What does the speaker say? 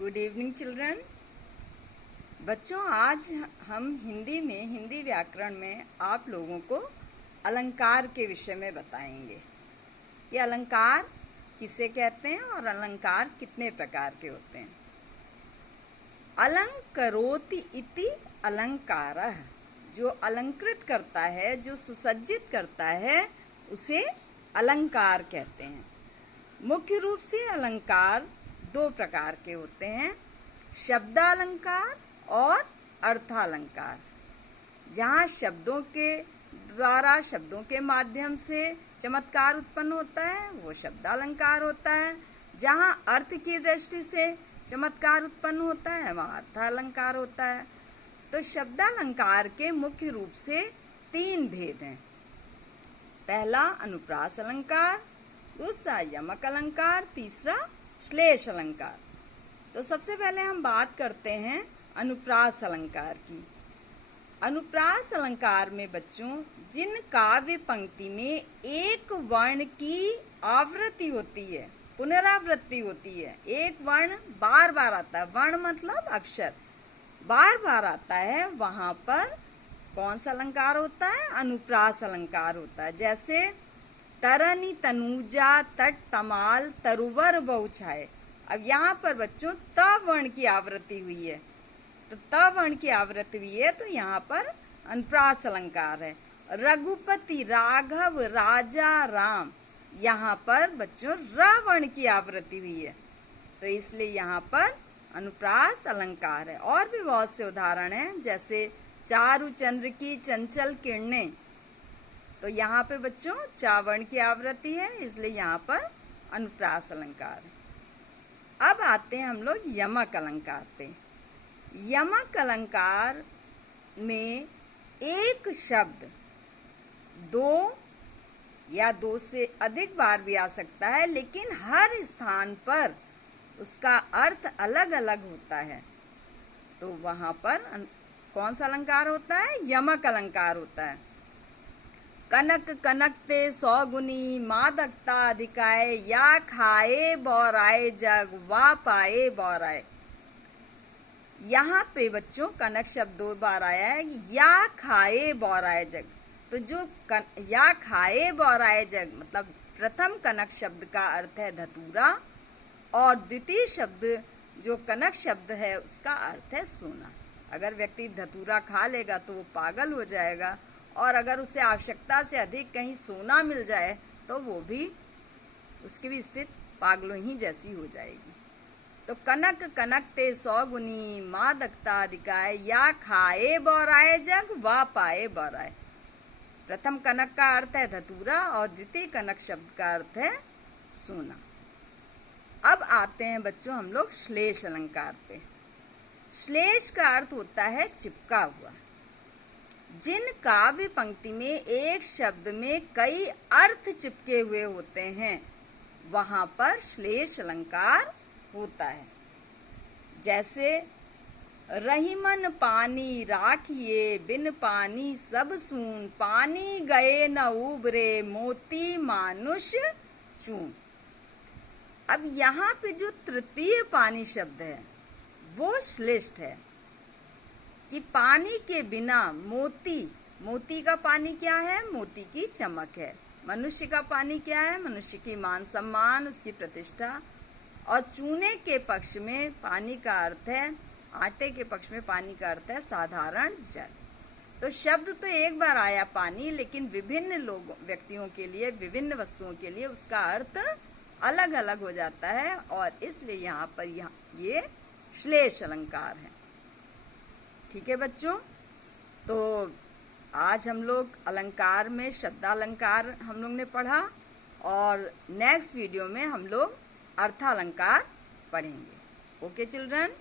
Good evening children. बच्चों, आज हम हिंदी व्याकरण में आप लोगों को अलंकार के विषय में बताएंगे कि अलंकार किसे कहते हैं और अलंकार कितने प्रकार के होते हैं। अलंकरोति इति अलंकारः, जो अलंकृत करता है, जो सुसज्जित करता है, उसे अलंकार कहते हैं। मुख्य रूप से अलंकार दो प्रकार के होते हैं, शब्दालंकार और अर्थालंकार। जहाँ शब्दों के द्वारा, शब्दों के माध्यम से चमत्कार उत्पन्न होता है वो शब्दालंकार होता है। जहाँ अर्थ की दृष्टि से चमत्कार उत्पन्न होता है वहाँ अर्थालंकार होता है। तो शब्दालंकार के मुख्य रूप से तीन भेद हैं। पहला अनुप्रास अलंकार, दूसरा यमक अलंकार, तीसरा श्लेष अलंकार। तो सबसे पहले हम बात करते हैं अनुप्रास अलंकार की। अनुप्रास अलंकार में बच्चों, जिन काव्य पंक्ति में एक वर्ण की आवृत्ति होती है, पुनरावृत्ति होती है, एक वर्ण बार बार आता है, वर्ण मतलब अक्षर बार बार आता है, वहां पर कौन सा अलंकार होता है? अनुप्रास अलंकार होता है। जैसे तरनी तनुजा तट तमाल तरुवर बहुछाए। अब यहाँ पर बच्चों त वर्ण की आवृत्ति हुई है, तो त वर्ण की आवृत्ति हुई है, तो यहाँ पर अनुप्रास अलंकार है। रघुपति राघव राजा राम, यहाँ पर बच्चों र वर्ण की आवृत्ति हुई है, तो इसलिए यहाँ पर अनुप्रास अलंकार है। और भी बहुत से उदाहरण हैं, जैसे चारु चंद्र की चंचल किरणें, तो यहाँ पे बच्चों चा वर्ण की आवृत्ति है, इसलिए यहाँ पर अनुप्रास अलंकार है। अब आते हैं हम लोग यमक अलंकार पे। यमक अलंकार में एक शब्द दो या दो से अधिक बार भी आ सकता है, लेकिन हर स्थान पर उसका अर्थ अलग अलग होता है, तो वहां पर कौन सा अलंकार होता है? यमक अलंकार होता है। कनक कनकते सौगुनी मादकता अधिकाए, या खाए बौराए जग वा पाए बौराए। यहाँ पे बच्चों कनक शब्द दो बार आया है, या खाए बौराए जग। तो जो या खाए बौराए जग मतलब प्रथम कनक शब्द का अर्थ है धतूरा, और द्वितीय शब्द जो कनक शब्द है उसका अर्थ है सोना। अगर व्यक्ति धतूरा खा लेगा तो वो पागल हो जाएगा, और अगर उसे आवश्यकता से अधिक कहीं सोना मिल जाए तो वो भी, उसकी भी स्थिति पागलों ही जैसी हो जाएगी। तो कनक कनकते सौगुनी मादकता अधिकाए, या खाए बौराए जग वा पाए बौराए। प्रथम कनक का अर्थ है धतूरा और द्वितीय कनक शब्द का अर्थ है सोना। अब आते हैं बच्चों हम लोग श्लेष अलंकार पे। श्लेष का अर्थ होता है चिपका हुआ। जिन काव्य पंक्ति में एक शब्द में कई अर्थ चिपके हुए होते हैं वहां पर श्लेष अलंकार होता है। जैसे रहीमन पानी राखिए, बिन पानी सब सून, पानी गए न उबरे, मोती मानुष चून। अब यहाँ पे जो तृतीय पानी शब्द है वो श्लिष्ट है कि पानी के बिना मोती, मोती का पानी क्या है? मोती की चमक है। मनुष्य का पानी क्या है? मनुष्य की मान सम्मान, उसकी प्रतिष्ठा। और चूने के पक्ष में पानी का अर्थ है, आटे के पक्ष में पानी का अर्थ है साधारण जल। तो शब्द तो एक बार आया पानी, लेकिन विभिन्न लोगों, व्यक्तियों के लिए, विभिन्न वस्तुओं के लिए उसका अर्थ अलग अलग हो जाता है, और इसलिए यहाँ पर ये श्लेष अलंकार है। ठीक है बच्चों, तो आज हम लोग अलंकार में शब्दालंकार हम लोग ने पढ़ा, और नेक्स्ट वीडियो में हम लोग अर्थालंकार पढ़ेंगे। Okay children.